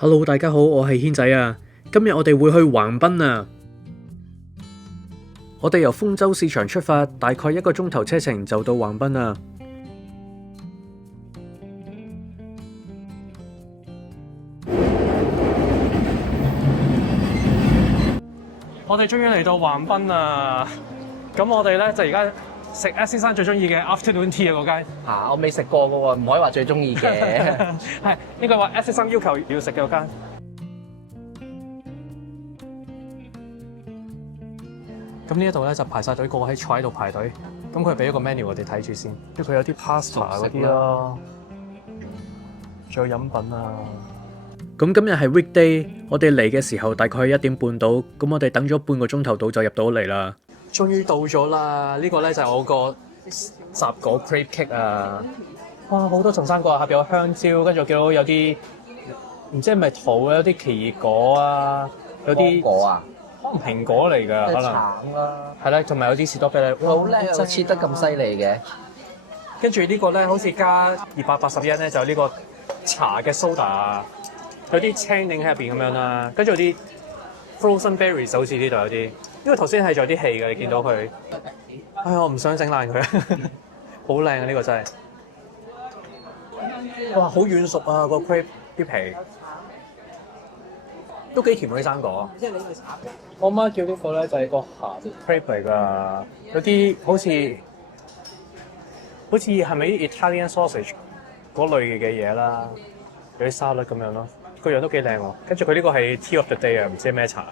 Hello，大家好，我係軒仔啊。今日我哋會去橫濱啊。我哋由豐洲市場出發，大概1個鐘頭車程就到橫濱啦。我哋終於嚟到橫濱啦。咁我哋咧就而家食 S 先生最中意嘅 afternoon tea 啊嗰間。我未食過嘅喎，唔可以話最中意嘅。係應該話 S 先生要求要食嘅嗰間。咁呢一度咧就排晒隊，個個喺坐喺度排隊。咁佢俾一個 menu 我哋睇住先，即係佢有啲 pasta 嗰啲啦，仲有飲品啊。咁今日係 weekday，我哋嚟嘅時候大概1點半到，咁我哋等咗半個鐘頭到就入到嚟啦。終於到咗啦！呢個咧就係我個雜果 crepe cake 啊！哇，好多層生果啊，下邊有香蕉，跟住我見到有啲唔知係咪桃啊，有啲奇異果啊，有啲果啊，可能蘋果嚟㗎，可能橙啦，係啦，同埋有啲士多啤梨。好叻啊！切得咁犀利嘅。跟住呢個咧，好似加280yen咧，就有呢個茶嘅 soda，有啲青檸喺入邊咁樣啦。跟住有啲 frozen berries，好似呢度有啲。因為頭先係仲有啲氣嘅，你見到佢。唉，我唔想整爛佢。好靚啊！呢個真係。哇，好軟熟啊！個 crepe 啲皮都幾甜嗰啲生果。我媽叫呢個咧就係個鹹 crepe 嚟㗎，有啲好似係咪啲 Italian sausage 嗰類嘅嘢啦，有啲沙律咁樣咯，個樣都幾靚喎。跟住佢呢個係 tea of the day 啊，唔知係咩茶。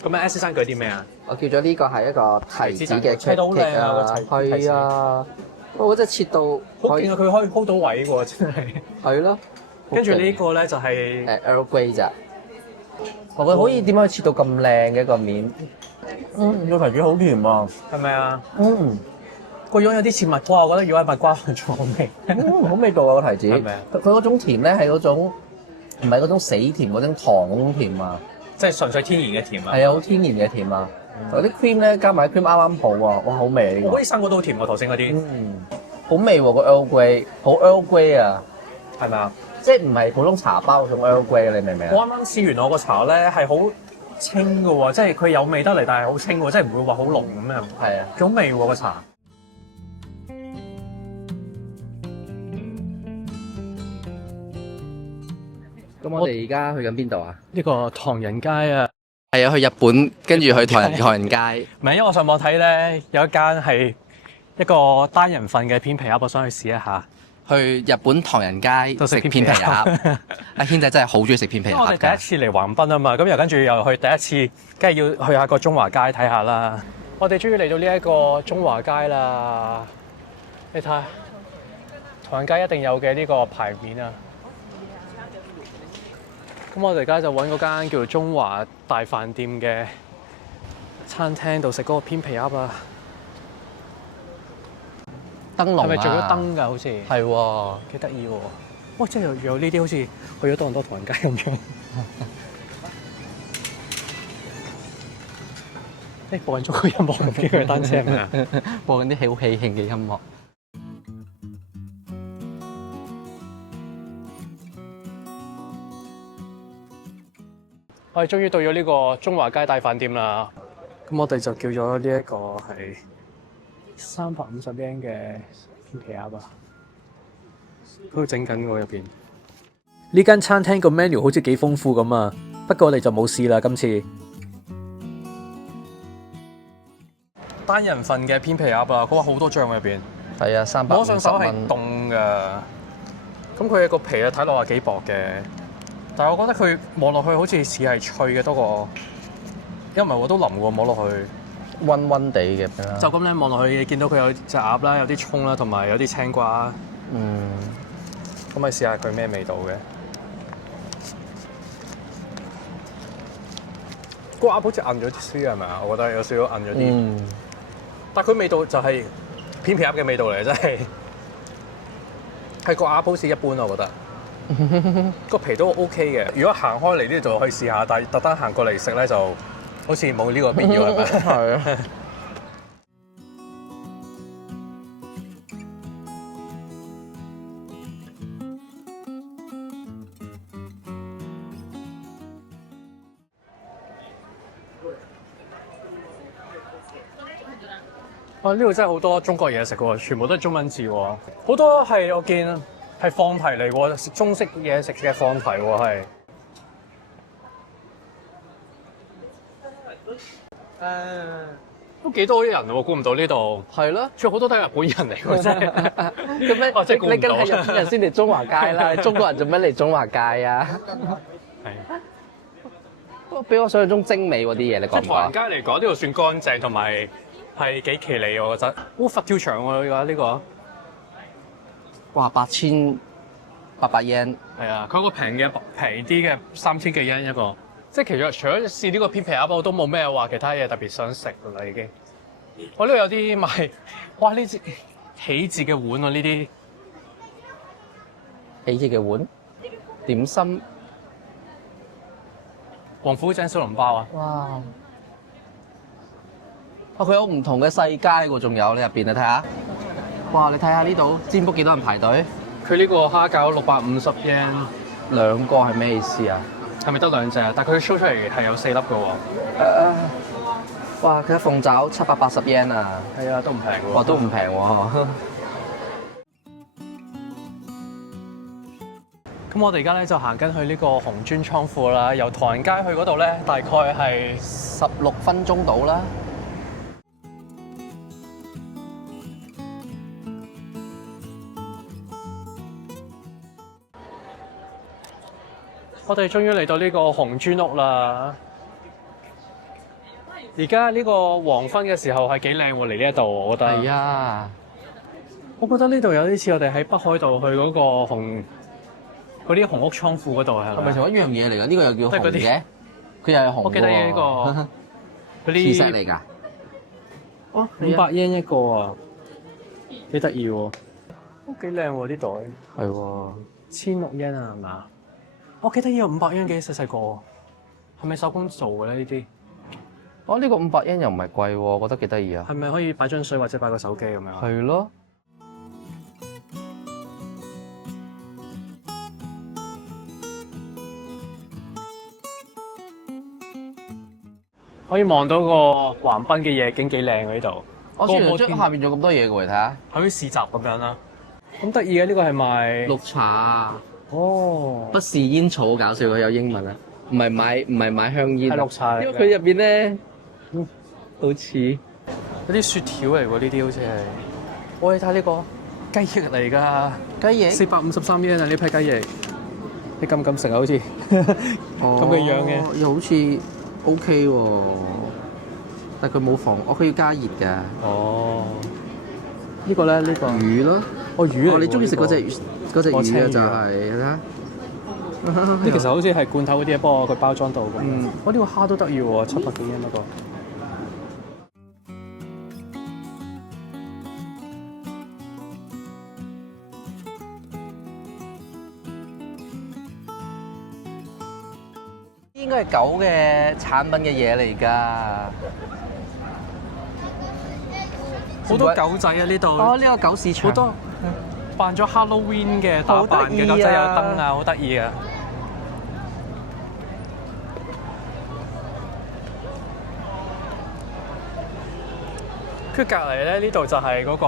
咁啊 S 先生舉啲咩啊？我叫咗呢個係一個提子嘅切到好靚啊！個係啊，我覺得切到好勁啊！佢可以 hold 到位喎，真係。係咯。跟住呢個咧就係Earl Grey 咋。我覺得可以點解切到咁靚嘅個面？個提子好甜啊，係咪啊？個樣有啲似蜜瓜，我覺得如果係蜜瓜仲好味。好味道啊個提子。係咪啊？佢嗰種甜咧係嗰種唔係嗰種死甜嗰種糖嗰種甜啊。即係純粹天然嘅甜啊！係啊，好天然嘅甜啊！嗰啲 cream 咧加埋 cream 啱啱好喎，哇好味啊！呢個嗰啲生果都好甜喎，頭先嗰啲。好味喎個 Earl Grey，好 Earl Grey 啊，係咪啊？即係唔係普通茶包嗰種 Earl Grey，你明唔明啊？我啱啱試完我個茶咧係好清嘅喎，即係佢有味得嚟，但係好清喎，即係唔會話好濃咁樣。係啊，幾好味喎個茶。咁我哋而家去緊邊度啊？呢個唐人街啊！係啊，去日本，跟住去唐人街。唔係，因為我上網睇咧，有一間係一個單人份嘅片皮鴨，我想去試一下。去日本唐人街食片皮片皮鴨。阿軒仔真係好中意食片皮因為我鴨㗎。哋第一次嚟橫濱啊嘛，咁又跟住又去第一次，梗係要去下個中華街睇下啦。我哋終於嚟到呢一個中華街啦！你睇下，唐人街一定有嘅呢個牌面啊！咁我哋而家就揾嗰間叫做中華大飯店嘅餐廳度食嗰個片皮鴨啊！燈籠啊！係咪做咗燈㗎？好似係喎。幾得意喎！哇！即係有呢啲好似去咗多倫多唐人街咁樣。播緊中國音樂咁嘅單車係咪啊？播緊啲好喜慶嘅音樂。我哋終於到咗呢個中華街大飯店啦。咁我哋就叫咗呢一個係350 yen 嘅片皮鴨啊。喺度整緊喎入邊。呢間餐廳個 menu 好似幾豐富咁啊，不過我哋就冇試啦今次。單人份嘅片皮鴨啊，佢話好多醬喺入邊。係啊，350蚊。摸上手係凍㗎。咁佢個皮啊睇落係幾薄嘅，但係我覺得佢摸落去好似似係脆嘅多過，因為唔係我都腍喎摸落去。溫溫地嘅。就咁咧望落去，見到佢有隻鴨啦，有啲葱啦，同埋有啲青瓜。咁咪試下佢咩味道嘅？個鴨好似韌咗啲係咪啊？我覺得有少少韌咗啲。但係佢味道就係片皮鴨嘅味道嚟，真係。係個鴨好似一般，我覺得。個皮都 OK 嘅。如果行開嚟呢度可以試下，但係特登行過嚟食咧，就好似冇呢個必要係咪？係啊。哇！呢度真係好多中國嘢食喎，全部都係中文字喎，好多係我見係放題嚟喎，食中式嘢食嘅放題喎係。都幾多人喎，估唔到呢度。係咯，仲有好多都係日本人嚟喎，真係。咁咩？哦真係估唔到你梗係日本人先嚟中華街啦，中國人做咩嚟中華街啊？係。不過比我想象中精美喎啲嘢，你覺唔覺啊即係唐人？街嚟講，呢度算乾淨同埋係幾企理，我覺得。哇！佛跳牆喎，而家呢個。哇，8800 yen，係啊，佢有個平啲嘅3000幾yen一個。即係其實除咗試呢個片皮鴨，我都冇咩話其他嘢特別想食㗎啦已經。我呢度有啲賣，哇！呢啲喜字嘅碗喎，呢啲喜字嘅碗，點心，王府井小籠包啊！哇！啊，佢有唔同嘅世界喎，仲有你入邊你睇下。哇！你睇下呢度占卜幾多人排隊？佢呢個蝦餃650yen，兩個係咩意思啊？係咪得兩隻啊？但係佢 show 出嚟係有4粒嘅喎。哇！佢一鳳爪780 yen 啊！係啊，都唔平嘅喎。哇，都唔平喎。咁我哋而家咧就行緊去呢個紅磚倉庫啦，由唐人街去嗰度咧，大概係16分鐘到啦。我哋終於嚟到呢個紅磚屋啦！而家呢個黃昏嘅時候係幾靚喎，嚟呢一度我覺得。係啊，我覺得呢度有啲似我哋喺北海道去嗰個嗰啲紅屋倉庫嗰度係咪？係咪同一樣嘢嚟㗎？呢個又叫紅即係嗰啲嘅，佢又係紅喎。我記得呢個嗰磁啲石嚟㗎。哦，500 yen 一個啊，幾得意喎！都幾靚喎啲袋，係喎。 1600 yen 啊係嘛？我記得呢個500 yen 幾細細個，係咪手工做嘅咧？呢啲哦，呢個500 yen 又唔係貴喎，我覺得幾得意啊。係咪可以擺樽水或者擺個手機咁樣？係咯。可以望到個橫濱嘅夜景幾靚喎呢度。我知原來將下面仲有咁多嘢嘅喎，你睇下。係啲市集咁樣啦。咁得意嘅呢個係賣綠茶，哦，不是煙草，搞笑佢有英文啊，唔係買香煙啊，係綠茶嚟嘅因為佢入邊咧，好似有啲雪條嚟喎，呢啲好似係。我哋睇呢個雞翼嚟㗎，雞翼453 yen 啊！呢批雞翼，你敢唔敢食啊？好似咁嘅樣嘅，又好似 OK 喎，但佢冇防，佢要加熱㗎。哦，呢個咧呢個魚咯，哦魚嚟喎你中意食嗰隻魚我青魚啊？就係你睇下。呢其實好似係罐頭嗰啲嘢，不過佢包裝到咁。嗯我呢個蝦都得意喎，700幾 yen 一個。應該係狗嘅產品嘅嘢嚟㗎。好多狗仔啊！呢度哦，呢個狗市場好多扮咗 Halloween 嘅打扮嘅狗仔，有燈啊，好得意啊！佢隔離咧，呢度就係嗰個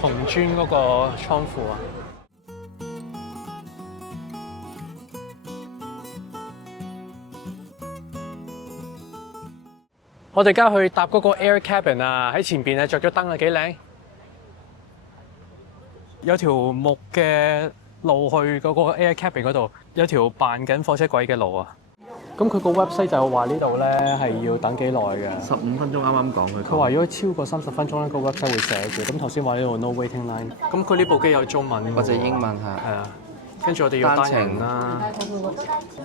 紅磚嗰個倉庫啊！我哋而家去搭嗰個 air cabin 啊，喺前邊啊着咗燈啊，幾靚！有條木嘅路去嗰個 air cabin 嗰度，有條扮緊火車軌嘅路啊！咁佢個 website 就話呢度咧係要等幾耐嘅。 15分鐘啱啱講佢話如果超過30分鐘咧，個 website 會寫住。咁頭先話呢度 no waiting line。咁佢呢部機有中文喎或者英文係。係啊。跟住我哋要單程啦。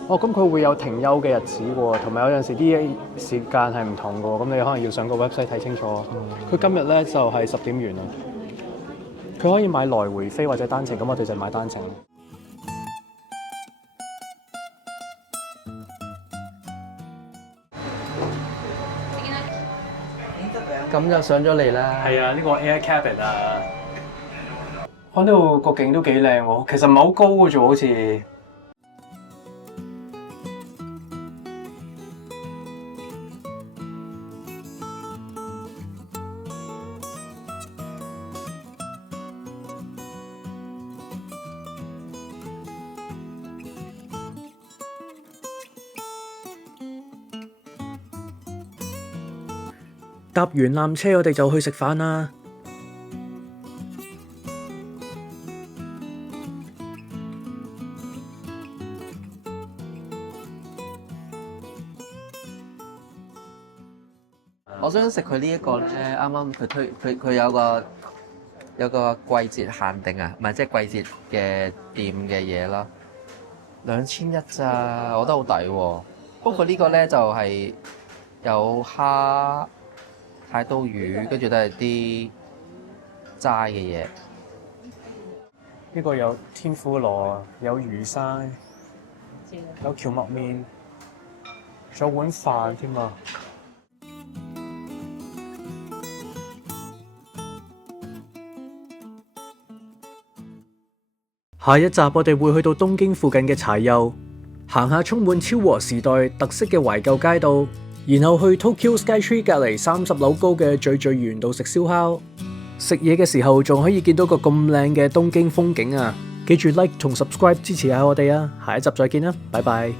哦，咁佢會有停休嘅日子喎，同埋有陣時啲時間係唔同嘅喎，咁你可能要上個 website 睇清楚。佢今日咧就係10點完啦。佢可以買來回飛或者單程，咁我哋就買單程。咁就上咗嚟啦。係啊，呢個 air cabin 啊。我呢度個景都幾靚喎，其實唔係好高嘅啫，好似。搭完纜車我哋就去食飯啦。我想食佢呢一個咧，啱啱佢有個季節限定啊，唔係即係季節嘅店嘅嘢啦，2100咋，我覺得好抵喎。不過佢呢個咧就係有蝦、太刀魚，跟住都係啲齋嘅嘢。呢個有天婦羅，有魚生，有蕎麥麵，仲有碗飯添啊！下一集我哋會去到東京附近嘅柴又，行下充滿昭和時代特色嘅懷舊街道，然後去 Tokyo Skytree 隔離30樓高嘅聚聚園度食燒烤。食嘢嘅時候仲可以見到個咁靚嘅東京風景啊！記住 like 同 subscribe 支持下我哋啊！下一集再見啦，拜拜。